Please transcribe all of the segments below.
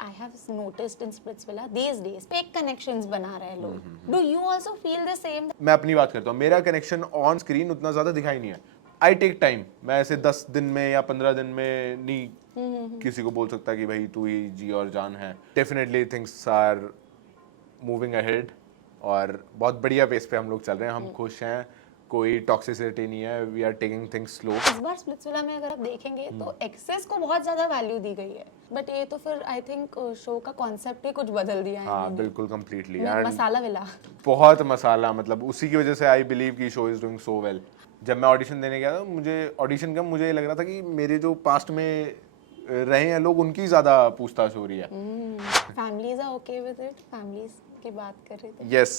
I have noticed in Splitsvilla these days, fake connections बना रहे हैं लोग. Do you also feel the same? मैं अपनी बात करता हूँ, मेरा कनेक्शन ऑन स्क्रीन उतना ज्यादा दिखाई नहीं है. I take time. मैं ऐसे 10 दिन में या 15 दिन में नहीं किसी को बोल सकता कि भाई तू ही जी और जान है. Definitely things are moving ahead और बहुत बढ़िया पेस पे हम लोग चल रहे हैं. हम खुश हैं, कोई टॉक्सिसिटी नहीं है. We are taking things slow. इस बार स्प्लिट्सविला में अगर आप देखेंगे तो एक्सेस को बहुत ज्यादा वैल्यू दी गई है, बट ये तो फिर आई थिंक शो का कॉन्सेप्ट ही कुछ बदल दिया है. हाँ बिल्कुल कंप्लीटली. मसाला विला बहुत मसाला, मतलब उसी की वजह से आई बिलीव कि show is doing so well. जब मैं ऑडिशन देने गया था, मुझे ये लग रहा था कि मेरे जो पास्ट में रहे हैं लोग, उनकी ज्यादा पूछताछ हो रही है. Families are okay with it. Families की बात कर रहे थे. Yes,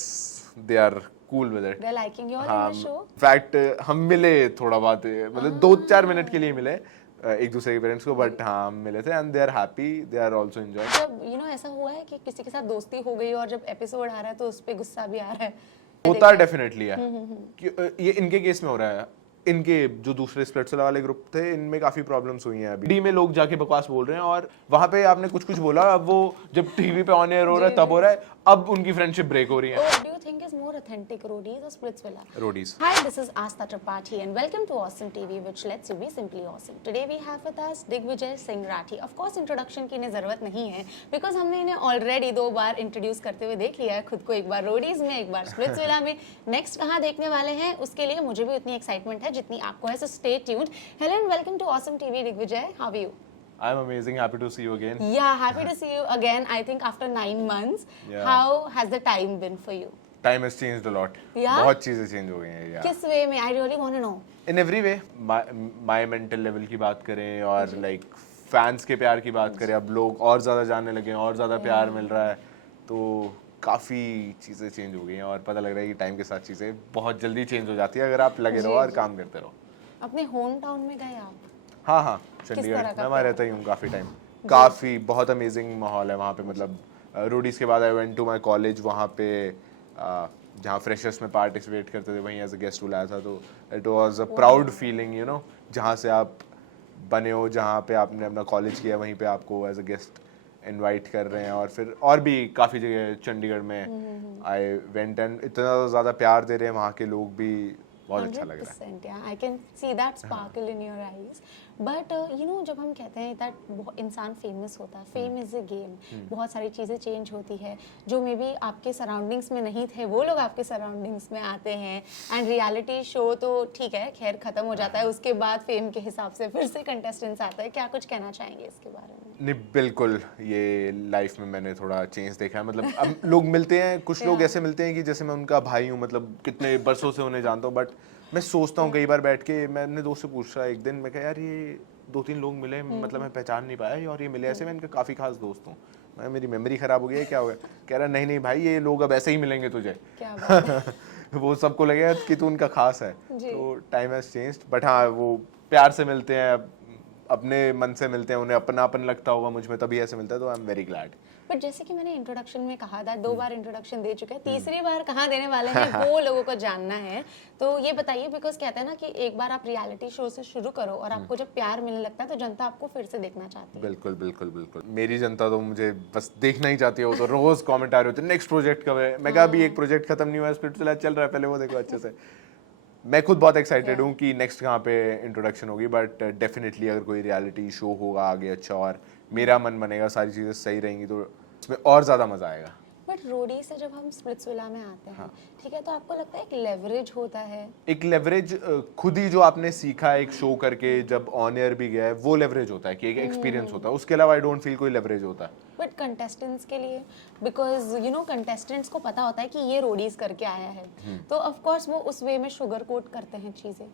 they are cool with it. They are liking you in the show. Fact हम मिले थोड़ा बहुत, मतलब 2-4 मिनट के लिए मिले एक दूसरे के पेरेंट्स को, बट हाँ हम मिले थे and they are happy, they are also enjoying. जब ऐसा हुआ है कि किसी के साथ दोस्ती हो गई और जब एपिसोड आ रहा है तो उस पे गुस्सा भी आ रहा है? होता डेफिनेटली है. ये इनके केस में हो रहा है. इनके जो दूसरे स्प्लिट्सविला वाले ग्रुप थे, इनमें काफी प्रॉब्लम्स हुई हैं. अभी डी में लोग जाके बकवास बोल रहे हैं और वहां पे आपने कुछ बोला, अब वो जब टीवी पे ऑन एयर हो रहा है तब हो रहा है. अब उनकी फ्रेंडशिप ब्रेक हो रही है. What do you think is more authentic, Roadies or Splitsvilla? Roadies. Hi, this is Asta Tripathi and welcome to Awesome TV, which lets you be simply awesome. Today we have with us Digvijay Singh Rathi. Of course, introduction की इन्हें जरूरत नहीं है, because हमने इन्हें already 2 बार introduce करते हुए देख लिया है खुद को. एक बार Roadies में, एक बार Splitsvilla में. Next कहाँ देखने वाले हैं, उसके लिए मुझे भी उतनी excitement है जितनी आपको है. So stay tuned. Hello and welcome to Awesome TV, Digvijay. How are you? I'm amazing, happy to see you again. Yeah, happy to see you again. I think after 9 months. Yeah. How has the time been for you? Time has changed a lot. Yeah? बहुत चीजें change हो गई हैं. Yeah. किस वे में? I really want to know. In every way, my mental level की बात करें और like fans के प्यार की बात करें, अब लोग और ज़्यादा जानने लगे हैं, और ज़्यादा प्यार मिल रहा है, तो काफ़ी चीज़ें चेंज हो गई हैं और पता लग रहा है कि टाइम के साथ चीज़ें बहुत जल्दी चेंज हो जाती है अगर आप लगे रहो और काम करते रहो. अपने होम टाउन में गए आप? हाँ, चंडीगढ़. मैं वहाँ रहता ही हूँ काफ़ी टाइम. काफ़ी बहुत अमेजिंग माहौल है वहाँ पे. मतलब रोडीज के बाद I went to my college. वहाँ पे जहाँ फ्रेशर्स में पार्टिसिपेट करते थे, वहीं एज अ गेस्ट बुलाया था, तो it was a proud feeling, जहाँ से आप बने हो, जहाँ पे आपने अपना कॉलेज किया, वहीं पे आपको एज अ गेस्ट इनवाइट कर रहे हैं. और फिर और भी काफ़ी जगह चंडीगढ़ में आई वेंट एंड इतना ज़्यादा प्यार दे रहे हैं वहाँ के लोग भी. बहुत अच्छा लग रहा है. Yeah, I can see that sparkle in your eyes. But जब हम कहते हैं that इंसान फेमस होता है, फेम इज अ गेम. बहुत सारी चीज़ें चेंज होती है. जो मे बी आपके सराउंडिंग्स में नहीं थे, वो लोग आपके सराउंडिंग्स में आते हैं. एंड रियलिटी शो तो ठीक है, खैर खत्म हो जाता है, उसके बाद फेम के हिसाब से फिर से कंटेस्टेंट्स आता है. क्या कुछ कहना चाहेंगे इसके बारे में? नहीं, बिल्कुल. ये लाइफ में मैंने थोड़ा चेंज देखा है. मतलब अब लोग मिलते हैं, कुछ लोग ऐसे मिलते हैं कि जैसे मैं उनका भाई हूँ, मतलब कितने बरसों से उन्हें जानता हूँ. बट मैं सोचता हूँ कई बार बैठ के, मैं अपने दोस्त से पूछ रहा एक दिन, मैं कहा यार ये 2-3 लोग मिले, मतलब मैं पहचान नहीं पाया और ये मिले ऐसे. मैं इनका काफ़ी खास दोस्त हूँ. मेरी मेमोरी ख़राब हो गई है, क्या हो गया? कह रहा नहीं भाई, ये लोग अब ऐसे ही मिलेंगे तुझे. क्या बात है? वो सबको लगेगा कि तू उनका खास है. तो टाइम हैज़ चेंज्ड. बट हाँ, वो प्यार से मिलते हैं, अपने मन से मिलते हैं, उन्हें अपनापन लगता होगा मुझ में, तभी ऐसे मिलता है. तो I am very glad. But जैसे कि मैंने इंट्रोडक्शन में कहा था, 2 बार इंट्रोडक्शन दे चुके हैं, तीसरी बार कहाँ देने वाले हैं वो लोगों को जानना है. तो ये बताइए, बिकॉज कहते हैं ना कि एक बार आप रियलिटी शो से शुरू करो और आपको जब प्यार मिलने लगता है तो जनता आपको फिर से देखना चाहती है. बिल्कुल. मेरी जनता तो मुझे बस देखना ही चाहती है. वो तो रोज कमेंट आ रहे होते हैं, नेक्स्ट प्रोजेक्ट कब है. मैं कहा अभी एक प्रोजेक्ट खत्म नहीं हुआ, स्प्लिट्सविला चल रहा है, पहले वो देखो अच्छे से. मैं खुद बहुत एक्साइटेड हूँ कि नेक्स्ट कहाँ पे इंट्रोडक्शन होगी. बट डेफिनेटली अगर कोई रियलिटी शो होगा आगे अच्छा और मेरा मन बनेगा, सारी चीज़ें सही रहेंगी, तो उसमें और ज़्यादा मज़ा आएगा. बट रोडी से जब हम स्प्लिट्सविला में आते हैं, ठीक है, तो आपको लगता है एक लेवरेज होता है? एक लेवरेज खुद ही जो आपने सीखा एक शो करके, जब ऑन एयर भी गया है, वो लेवरेज होता है कि एक एक्सपीरियंस होता है. उसके अलावा आई डोंट फील कोई लेवरेज होता है. बट कंटेस्टेंट्स के लिए, बिकॉज कंटेस्टेंट्स को पता होता है कि ये रोडीज करके आया है, तो ऑफ कोर्स वो उस वे में शुगर कोट करते हैं चीजें.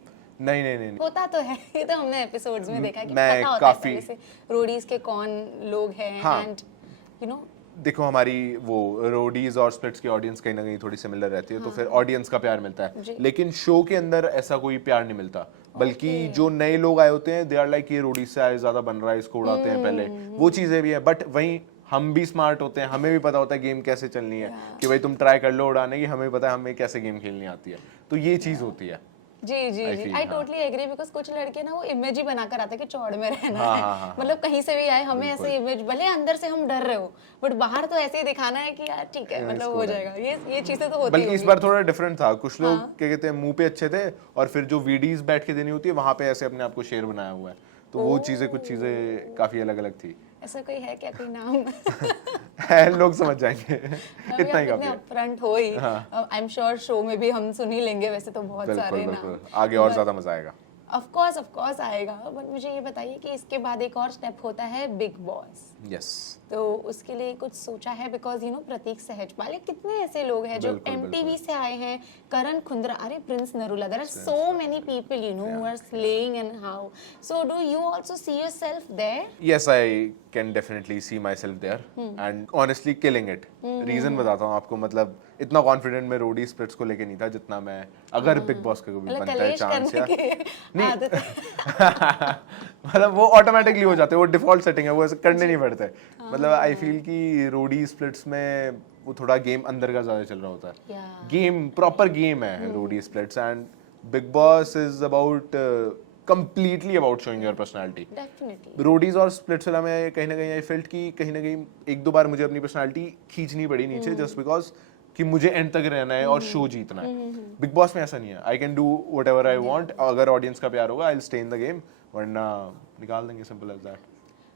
नहीं. होता तो है, ये तो हमने एपिसोड्स में देखा कि मैं पता होता है पहले से रोडीज के कौन लोग हैं. एंड देखो, हमारी वो रोडीज और स्प्लिट्स की ऑडियंस कहीं ना कहीं थोड़ी सिमिलर रहती है. तो फिर ऑडियंस का प्यार मिलता है. लेकिन शो के अंदर ऐसा कोई प्यार नहीं मिलता. बल्कि जो नए लोग आए होते हैं, दे आर लाइक ये रोडीज से आए, ज्यादा बन रहा है, इसको उड़ाते हैं पहले. वो चीजें भी है. बट वहीं हम भी स्मार्ट होते हैं, हमें भी पता होता है गेम कैसे चलनी है. कि भाई तुम ट्राई कर लो उड़ाने की, हमें भी पता है हमें कैसे गेम खेलनी आती है. तो ये चीज होती है. जी जी I जी feel, आई हाँ। टोटली एग्री बिकॉज कुछ लड़के ना वो इमेज ही बना कर आते हैं कि चौड़ में रहना हाँ, है हाँ, हाँ, मतलब कहीं से भी आए हमें बिल्कुल। ऐसे इमेज भले अंदर से हम डर रहे हो बट बाहर तो ऐसे ही दिखाना है कि यार ठीक है मतलब इसको हो रहे। जाएगा ये चीजें तो होती बल्कि इस होगी। बार थोड़ा डिफरेंट था, कुछ लोग हाँ। क्या कहते हैं मुंह पे अच्छे थे और फिर जो वीडीज बैठ के देनी होती है वहां पे ऐसे अपने आप को शेर बनाया हुआ है, तो वो चीजें कुछ चीजें काफी अलग अलग थी। ऐसा कोई है क्या कोई नाम है, लोग समझ जाएंगे अभी इतना आप ही इतने काफी है। अपफ्रंट हो ही हाँ। आई एम श्योर शो में भी हम सुन ही लेंगे वैसे तो बहुत बिल्कुल सारे नाम बिल्कुल, आगे और ज्यादा मजा आएगा। ऑफ कोर्स आएगा बट मुझे ये बताइए कि इसके बाद एक और स्टेप होता है बिग बॉस यस, तो उसके लिए कुछ सोचा है बिकॉज यू नो प्रतीक सहजपाल ये कितने ऐसे लोग हैं जो बिल्कुल, एमटीवी से आए हैं करण खुंद्रा अरे Prince Narula there are so many people you know who are slaying and how so do you also see yourself there yes, I can definitely see myself there and honestly killing it. Reason बताता हूँ आपको, मतलब इतना confident मैं रोडी splits को लेके नहीं था जितना मैं अगर बिग बॉस का कभी मतलब बनता है कलेश चांस करने या की नहीं आदत है मतलब वो ऑटोमेटिकली हो जाते हैं, वो डिफॉल्ट सेटिंग है, वो ऐसे करने नहीं पड़ते। मतलब आई फील कि रोडी स्प्लिट्स में वो थोड़ा गेम अंदर का ज्यादा चल रहा होता है, Yeah. गेम प्रॉपर गेम है Roadie splits, and Bigg Boss is about completely about showing your personality. Definitely Roadies और स्प्लिट्सविला में कहीं ना कहीं आई फेल्ट कि कहीं ना कहीं एक दो बार मुझे अपनी पर्सनालिटी खींचनी पड़ी नीचे जस्ट बिकॉज कि मुझे एंड तक रहना है और शो जीतना है। बिग बॉस में ऐसा नहीं है, I can do whatever I want, अगर ऑडियंस का प्यार होगा I will stay in the game, वरना निकाल देंगे, simple as that.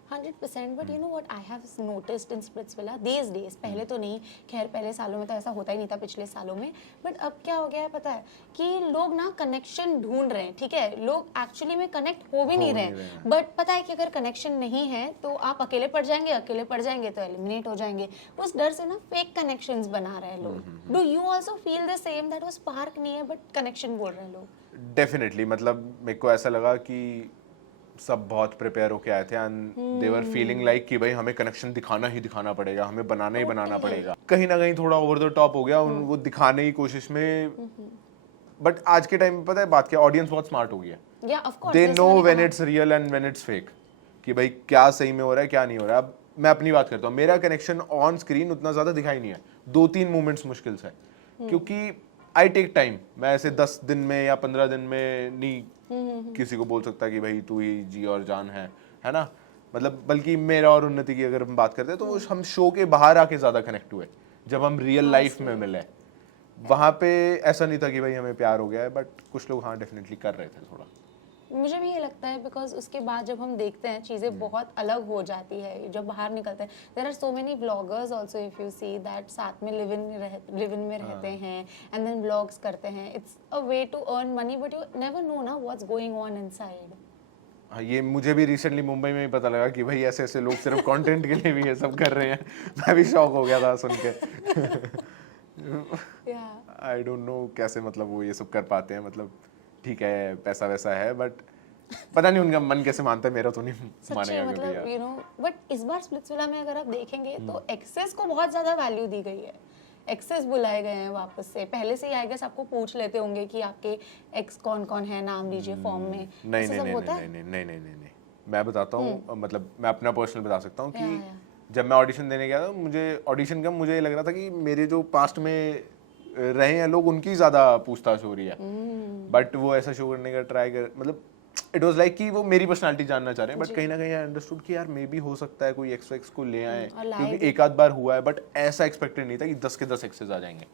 100% but you know what I have noticed in Splitsvilla these days पहले तो नहीं खैर पहले सालों में तो ऐसा होता ही नहीं था पिछले सालों में बट अब क्या हो गया है पता है कि लोग ना कनेक्शन ढूंढ रहे हैं ठीक है लोग एक्चुअली में कनेक्ट हो भी नहीं रहे बट पता है कि अगर कनेक्शन नहीं है तो आप अकेले पड़ जाएंगे तो एलिमिनेट हो जाएंगे उस डर से ना फेक कनेक्शंस बना रहे हैं लोग do you also feel the same that वो स्पार्क नहीं है बट कनेक्शन बोल रहे हैं लोग डेफिनेटली, मतलब मेरे को ऐसा लगा कि सब बहुत प्रिपेयर होके आए थे and they were feeling like कि भाई हमें कनेक्शन दिखाना ही दिखाना पड़ेगा, हमें बनाना ही बनाना पड़ेगा। कहीं ना कहीं थोड़ा ओवर द टॉप हो गया वो दिखाने की कोशिश में। बट आज के टाइम में पता है बात क्या, ऑडियंस बहुत स्मार्ट हो गया है, या of course they know when it's real and when it's fake, कि भाई क्या सही में हो रहा है क्या नहीं हो रहा है। अब मैं अपनी बात करता हूँ, मेरा कनेक्शन ऑन स्क्रीन उतना ज्यादा दिखाई नहीं है, 2-3 मोमेंट्स मुश्किल से, क्योंकि आई टेक टाइम, मैं ऐसे 10 दिन में या 15 दिन में नहीं किसी को बोल सकता कि भाई तू ही जी और जान है ना। मतलब बल्कि मेरा और उन्नति की अगर हम बात करते हैं तो हम शो के बाहर आके ज्यादा कनेक्ट हुए, जब हम रियल लाइफ में मिले वहां पे ऐसा नहीं था कि भाई हमें प्यार हो गया है, बट कुछ लोग हाँ डेफिनेटली कर रहे थे थोड़ा। मुझे भी ये लगता है बिकॉज उसके बाद जब हम देखते हैं चीज़ें बहुत अलग हो जाती है जब बाहर निकलते हैं there are so many vloggers also if you see that साथ में लिव इन में रहते हैं एंड देन व्लॉग्स करते हैं it's a way to earn money but you never know ना व्हाट्स गोइंग ऑन इनसाइड। हाँ, ये मुझे भी रिसेंटली मुंबई में ही पता लगा कि भाई ऐसे ऐसे लोग सिर्फ कंटेंट के लिए भी ये सब कर रहे हैं। मैं भी शॉक हो गया था सुन के। आई डोंट नो कैसे मतलब वो ये सब कर पाते हैं, मतलब ठीक है पैसा वैसा है बट पता नहीं उनका मन कैसे मानता है, मेरा तो नहीं मानेगा कभी मतलब यार। यू नो बट इस बार स्प्लिट्सविला में अगर आप देखेंगे तो एक्सेस को बहुत ज्यादा वैल्यू दी गई है, एक्सेस बुलाए गए हैं वापस से। पहले से ही आई गेस आपको पूछ लेते होंगे कि आपके एक्स कौन कौन है, नाम लीजिए फॉर्म में, नहीं ऐसा नहीं सब नहीं होता है? नहीं नहीं नहीं नहीं नहीं, मैं बताता हूँ, मतलब मैं अपना पर्सनल बता सकता हूँ या, कि जब मैं ऑडिशन देने गया था, मुझे ऑडिशन का मुझे लग रहा था कि मेरे जो पास्ट में रहे हैं लोग उनकी ज्यादा पूछताछ हो रही है, बट वो ऐसा शो करने का ट्राई कर, मतलब इट वाज लाइक कि वो मेरी पर्सनालिटी जानना चाह रहे हैं, बट कहीं ना कहीं आई अंडरस्टूड कि यार मे बी हो सकता है कोई एक्स को ले आए, और लाए क्योंकि एक आध बार हुआ है, बट ऐसा एक्सपेक्टेड नहीं था कि 10 के 10 एक्सेस आ जाएंगे,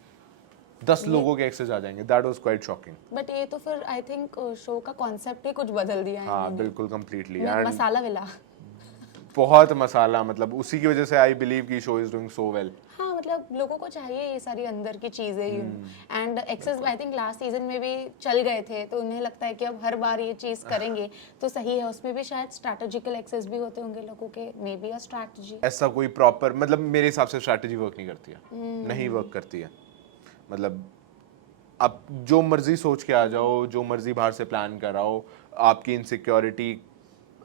10 लोगों के एक्सेस आ जाएंगे। That was quite shocking. But ये तो फिर आई थिंक शो का कॉन्सेप्ट ही कुछ बदल दिया है हाँ इन्होंने। बिल्कुल कंप्लीटली, इन्होंने मसाला विला बहुत मसाला, मतलब उसी की वजह से आई बिलीव कि show is doing so well. हाँ मतलब लोगों को चाहिए ये सारी अंदर की चीजें you and access I think last season में भी चल गए थे तो उन्हें लगता है कि अब हर बार ये चीज करेंगे तो सही है। उसमें भी शायद स्ट्रैटेजिकल एक्सेस भी होते होंगे लोगों के, मे बी अ स्ट्रैटेजी। ऐसा कोई प्रॉपर, मतलब मेरे हिसाब से स्ट्रैटेजी वर्क नहीं करती है, नहीं वर्क करती है। मतलब आप जो मर्जी सोच के आ जाओ, जो मर्जी बाहर से प्लान कराओ, आपकी इनसिक्योरिटी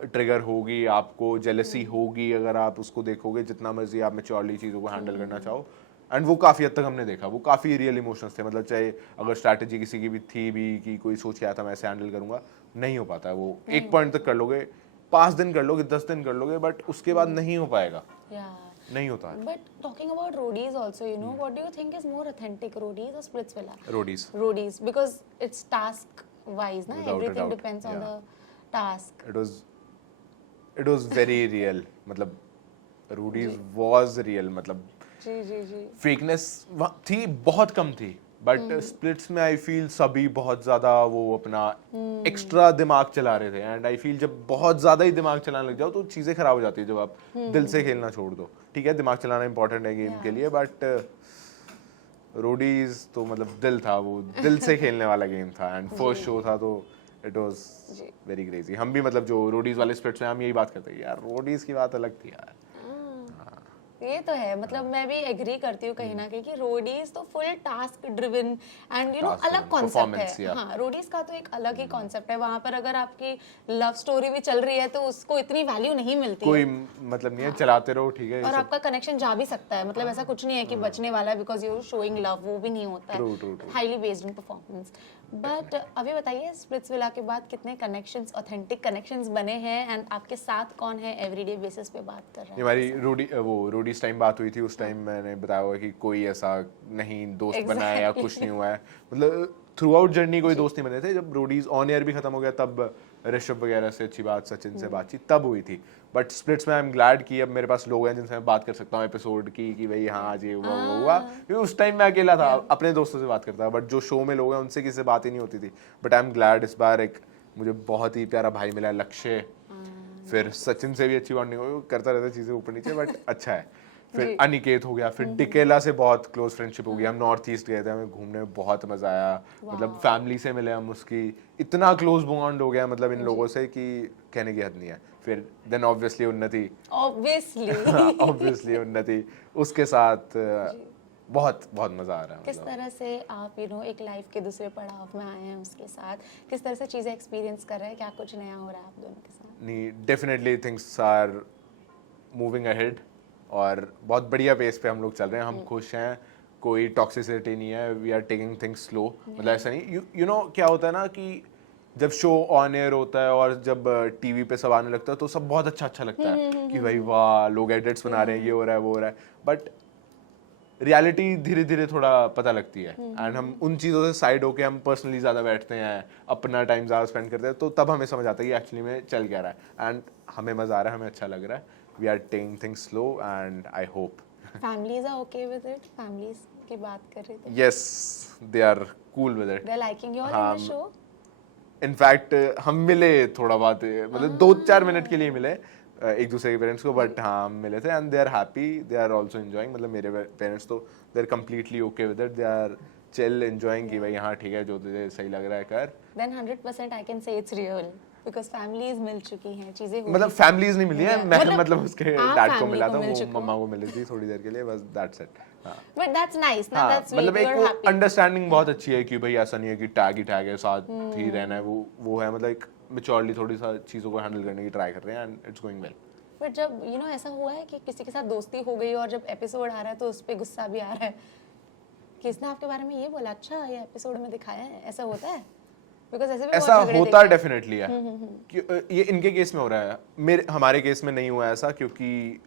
ट्रिगर होगी, आपको जेलसी होगी अगर आप उसको देखोगे, जितना मर्जी आप मैच्योरली चीज़ों को हैंडल करना चाहो। एंड वो काफ़ी हद तक हमने देखा, वो काफ़ी रियल इमोशंस थे, मतलब चाहे अगर स्ट्रैटेजी किसी की भी थी भी कि कोई सोच के आया था मैं ऐसे हैंडल करूंगा, नहीं हो पाता है वो। एक पॉइंट तक कर लोगे, 5 दिन कर लोगे, 10 दिन कर लोगे, बट उसके बाद नहीं हो पाएगा, नहीं होता है। But talking about roadies also, you know, what do you think is more authentic, roadies or Splitsvilla? Roadies Roadies, because it's task wise ना, Without a everything doubt, depends on yeah. the task. It was very real. मतलब Rudy's was real. मतलब जी जी जी fakeness थी, बहुत कम थी, but splits में I feel सभी बहुत ज्यादा वो अपना एक्स्ट्रा दिमाग चला रहे थे, एंड आई फील जब बहुत ज्यादा ही दिमाग चलाने लग जाओ तो चीजें खराब हो जाती है, जब आप दिल से खेलना छोड़ दो। ठीक है, दिमाग चलाना इंपॉर्टेंट है गेम के लिए, बट रोडीज तो मतलब दिल था, वो दिल से खेलने वाला गेम था, एंड फर्स्ट शो था तो इट वाज वेरी क्रेजी। हम भी मतलब जो रोडीज वाले स्प्लिट्स में हम यही बात करते हैं यार, रोडीज की बात अलग थी यार। ये तो है, मतलब मैं भी एग्री करती हूँ कहीं ना कहीं कि रोडीज तो full task driven and you know अलग कॉन्सेप्ट है। हाँ, रोडीज का तो एक अलग ही कॉन्सेप्ट है। वहाँ पर अगर आपकी लव स्टोरी भी चल रही है तो उसको इतनी वैल्यू नहीं मिलती कोई है। मतलब नहीं है, चलाते रहो, ठीक है, और आपका कनेक्शन जा भी सकता है, मतलब ऐसा कुछ नहीं है कि बचने वाला है बिकॉज यू शोइंग लव, वो भी नहीं होता है, highly based in performance. But अभी बताइए, स्प्लिट्सविला के बाद कितने कनेक्शंस, ऑथेंटिक कनेक्शंस बने हैं, एंड आपके साथ कौन है एवरीडे बेसिस पे बात कर रहा है? हमारी रोडीज टाइम बात हुई थी, उस टाइम मैंने बताया हुआ कि कोई ऐसा नहीं दोस्त बना है या कुछ नहीं हुआ है, मतलब थ्रू आउट जर्नी कोई दोस्त नहीं बने थे। जब रोडीज ऑन एयर भी खत्म हो गया तब ऋषभ वगैरह से अच्छी बात, सचिन से बातचीत तब हुई थी, बट स्प्लिट्स में आई एम ग्लैड कि अब मेरे पास लोग हैं जिनसे मैं बात कर सकता हूँ एपिसोड की, कि भाई हाँ आज ये हुआ वो हुआ, क्योंकि उस टाइम मैं अकेला था, अपने दोस्तों से बात करता, बट जो शो में लोग हैं उनसे किसी से बात ही नहीं होती थी। बट आई एम ग्लैड इस बार एक मुझे बहुत ही प्यारा भाई मिला, लक्ष्य, फिर सचिन से भी अच्छी बॉन्डिंग हुई, करता रहता चीजें ऊपर नीचे, बट अच्छा है। फिर अनिकेत हो गया, फिर डिकेला से बहुत क्लोज फ्रेंडशिप हो गई, हम नॉर्थ ईस्ट गए थे, हमें घूमने में बहुत मजा आया, मतलब फैमिली से मिले हम, उसकी इतना क्लोज बॉन्ड हो गया मतलब इन लोगों से कि कहने की हद नहीं है। फिर देन ऑब्वियसली उन्नति उसके साथ बहुत बहुत मजा आ रहा है। किस तरह से आप एक लाइफ के दूसरे पड़ाव में आए हैं उसके साथ, किस तरह से चीजें एक्सपीरियंस कर रहे हैं, क्या कुछ नया हो रहा है आप दोनों के साथ? नहीं, definitely things are moving ahead, और बहुत बढ़िया पेस पे हम लोग चल रहे हैं, हम खुश हैं, कोई टॉक्सिसिटी नहीं है, we are taking things slow. मतलब ऐसा नहीं, यू नो क्या होता है ना कि जब शो ऑन एयर होता है और जब टीवी पे सब आने लगता है तो सब बहुत अच्छा लगता है कि भाई वाह, लोग एडिट्स बना रहे हैं, ये हो रहा है वो हो रहा है, बट रियलिटी धीरे धीरे थोड़ा पता लगती है, एंड हम उन चीज़ों से साइड होके हम पर्सनली ज़्यादा बैठते हैं, अपना टाइम ज़्यादा स्पेंड करते हैं, तो तब हमें समझ आता है कि एक्चुअली में चल क्या रहा है, एंड हमें मज़ा आ रहा है, हमें अच्छा लग रहा है। We are taking things slow and I hope families are okay with it. Families की बात कर रहे थे। Yes, they are cool with it, they are liking you all in the show. In fact हम मिले थोड़ा बहुत, मतलब 2-4 मिनट के लिए मिले एक दूसरे के पेरेंट्स को, बट हाँ हम मिले थे, and they are happy, they are also enjoying, मतलब मेरे पेरेंट्स तो they are completely okay with it, they are chill enjoying कि भाई हाँ ठीक है, जो तुझे सही लग रहा है कर। Then 100% I can say it's real, because families मिल चुकी हैं, चीजें हो, मतलब फैमिलीज नहीं मिली है, मैं मतलब उसके डैड को मिला था, वो चुके मम्मा को मिली थी थोड़ी देर के लिए, बस that's it. But that's nice ना, दैट्स मतलब एक अंडरस्टैंडिंग बहुत अच्छी है कि भाई ऐसा नहीं है कि टैग ही टैग है, साथ ही रहना है, वो है, मतलब एक मैच्योरली थोड़ी सा चीजों को हैंडल करने की ट्राई कर रहे हैं, and it's going well. But जब ऐसा हुआ है कि किसी के साथ दोस्ती हो गई और जब एपिसोड आ रहा है तो उस पे गुस्सा भी आ रहा है कि इसने आपके बारे में ये बोला, अच्छा ये एपिसोड में दिखाया है, ऐसा होता है? बिकॉज़ ऐसा होता डेफिनेटली है, ये इनके केस में हो रहा है, हमारे केस में नहीं हुआ ऐसा, क्योंकि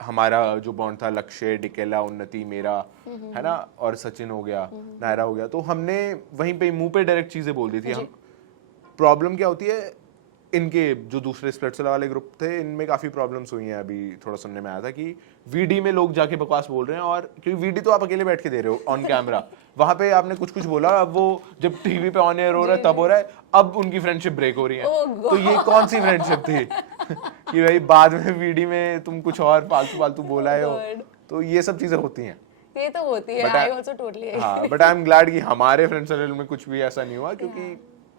हमारा जो बॉन्ड था, लक्ष्य, डिकेला, उन्नति, मेरा है ना, और सचिन हो गया, नायरा हो गया, तो हमने वहीं पे मुंह पे डायरेक्ट चीजें बोल दी थी। हम प्रॉब्लम क्या होती है, इनके जो दूसरे स्प्लिट्सविला वाले ग्रुप थे, इनमें काफी प्रॉब्लम्स हुई हैं, अभी थोड़ा सुनने में आया था कि वीडी में लोग जाके बकवास बोल रहे हैं, और क्योंकि वीडी तो आप अकेले बैठ के दे रहे हो ऑन कैमरा, वहां पे आपने कुछ बोला, अब वो जब टीवी पे ऑन एयर हो रहा है तब हो रहा है, अब उनकी फ्रेंडशिप ब्रेक हो रही है। तो ये कौन सी फ्रेंडशिप थी कि भाई बाद में वीडी में तुम कुछ और फालतू बोला है हो, तो ये सब चीजें होती हैं, ये तो होती है। आई आल्सो टोटली हाँ, बट आई एम ग्लैड कि हमारे फ्रेंड सर्कल में कुछ भी ऐसा नहीं हुआ, क्योंकि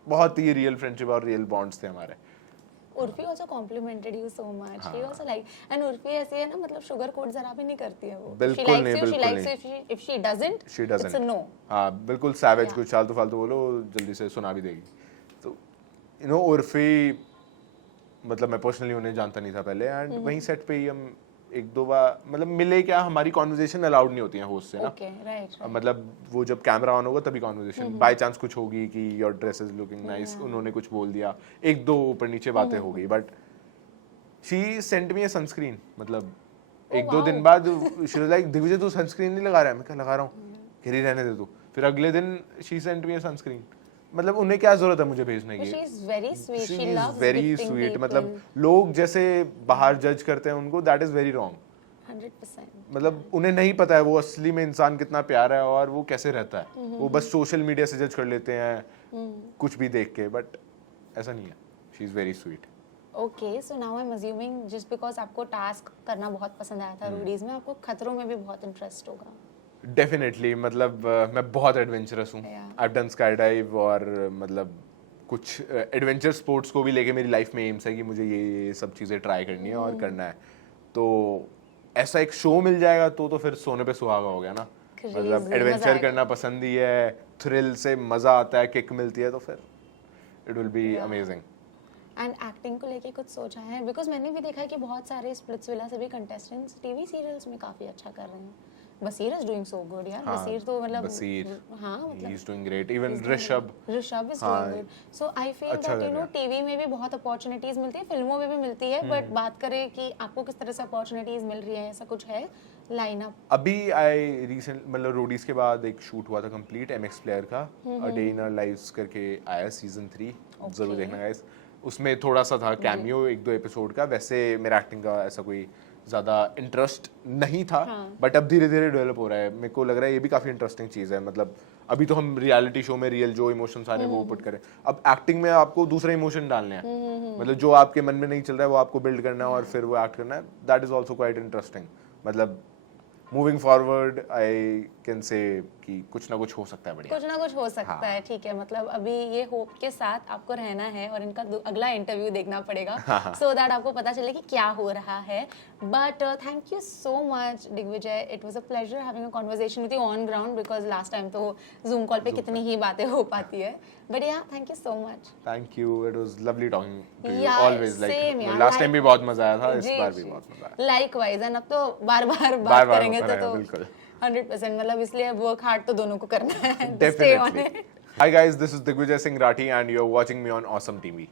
बहुत ही रियल फ्रेंडशिप और रियल बॉन्ड्स थे हमारे। Urfi also complimented you so much. She also like, and Urfi ऐसी है ना, मतलब शुगर कोट जरा भी नहीं करती है वो। बिल्कुल नहीं, बिल्कुल नहीं। If she doesn't, it's a no. हाँ, बिल्कुल सैवेज, कुछ फालतू बोलो जल्दी से सुना भी देगी। तो उर्फी, मतलब मैं पर्सनली उन्हें जानता नहीं था पहले, एंड वहीं सेट पे ही हम 1-2 बार मतलब मिले, क्या हमारी कॉन्वर्जेशन अलाउड नहीं होती है होस्ट से ना, right. मतलब वो जब कैमरा ऑन होगा तभी कॉन्वर्जेशन, बाय चांस कुछ होगी कि your dress is looking nice, उन्होंने कुछ बोल दिया, 1-2 ऊपर नीचे बातें हो गई, but she sent me a sunscreen, मतलब 1-2 दिन बाद शी वाज लाइक, दिग्विजय तू सनस्क्रीन नहीं लगा रहा है? मैं क्या लगा रहा हूँ, घिरी रहने दे तू। फिर अगले दिन she sent me a sunscreen, मतलब उन्हें क्या जरूरत है मुझे भेजने की? She is very sweet, she she is loves very gifting sweet, मतलब लोग जैसे बाहर जज करते हैं उनको, दैट इज वेरी रॉन्ग। 100%। मतलब उन्हें नहीं पता है वो असली में इंसान कितना प्यारा है और वो कैसे रहता है। वो बस सोशल मीडिया से जज कर लेते हैं कुछ भी देख के, बट ऐसा नहीं है। She is very sweet. Okay, so now I am assuming just because आपको टास्क करना बहुत पसंद आया था रूडीज में, आपको खतरों में भी बहुत इंटरेस्ट होगा। डेफिनेटली, मतलब मैं बहुत एडवेंचरस हूँ। Yeah. I done sky dive और मतलब कुछ एडवेंचर स्पोर्ट्स को भी लेके मेरी लाइफ में एम्स है कि मुझे ये सब चीज़ें ट्राई करनी है और करना है। तो ऐसा एक शो मिल जाएगा तो फिर सोने पे सुहागा हो गया ना। Crazy, मतलब मजा एडवेंचर आएगा। करना पसंद ही है, थ्रिल से मज़ा आता है, किक मिलती है, तो फिर it will be Yeah. Amazing. And acting को लेके कुछ सोचा है? बिकॉज मैंने भी देखा है कि बहुत सारे स्प्लिट्सविला से भी कंटेस्टेंट्स टीवी सीरियल्स में काफी अच्छा कर रहे हैं। Baseer is doing so good यार। बसीर तो मतलब बसीर, हाँ ही मतलब is doing great. Even Rishabh Rishabh is हाँ, doing good. So I feel अच्छा दैट कर यू नो रहा है। टीवी में भी बहुत अपॉर्चुनिटीज मिलती है, फिल्मों में भी मिलती है, बट बात करें कि आपको किस तरह से अपॉर्चुनिटीज मिल रही है, ऐसा कुछ है लाइनअप? अभी आई रिसेंट मतलब रोडीज के बाद एक शूट हुआ था कंप्लीट एमएक्स प्लेयर का, a day in our lives करके आया सीजन 3, जरूर देखना गाइस। उसमें थोड़ा सा था कैमियो, एक दो एपिसोड का। वैसे मेरा एक्टिंग का ऐसा कोई ज़्यादा इंटरेस्ट नहीं था, बट अब धीरे धीरे डेवलप हो रहा है। मेरे को लग रहा है ये भी काफ़ी इंटरेस्टिंग चीज़ है। मतलब अभी तो हम रियलिटी शो में रियल जो इमोशंस आ रहे हैं वो पुट करें, अब एक्टिंग में आपको दूसरे इमोशन डालने हैं। मतलब जो आपके मन में नहीं चल रहा है वो आपको बिल्ड करना है और फिर वो एक्ट करना है। That is also quite interesting. मतलब moving forward I can say कि कुछ ना कुछ हो सकता है बढ़िया। कुछ ना कुछ हो सकता है, ठीक है। मतलब अभी ये होप के साथ आपको रहना है और इनका अगला इंटरव्यू देखना पड़ेगा सो दैट आपको पता चले कि क्या हो रहा है। But thank you so much Digvijay, it was a pleasure having a conversation with you on ground, because last time तो जूम कॉल पे कितनी ही बातें हो पाती है। But yeah thank you so much. Thank you, it was lovely talking to you Yeah, always. same like यार, last time भी बहुत मजा आया था, इस जी, बार भी जी। बहुत मजा आया। लाइकवाइज, एंड अब तो बार बार बात बार-बार करेंगे होता रहेगा, तो बिल्कुल। 100%, मतलब इसलिए वर्क हार्ड तो दोनों को करना है। Stay on Definitely. it. Hi guys, this is Digvijay Singh Rathi and you're watching me on Awesome TV.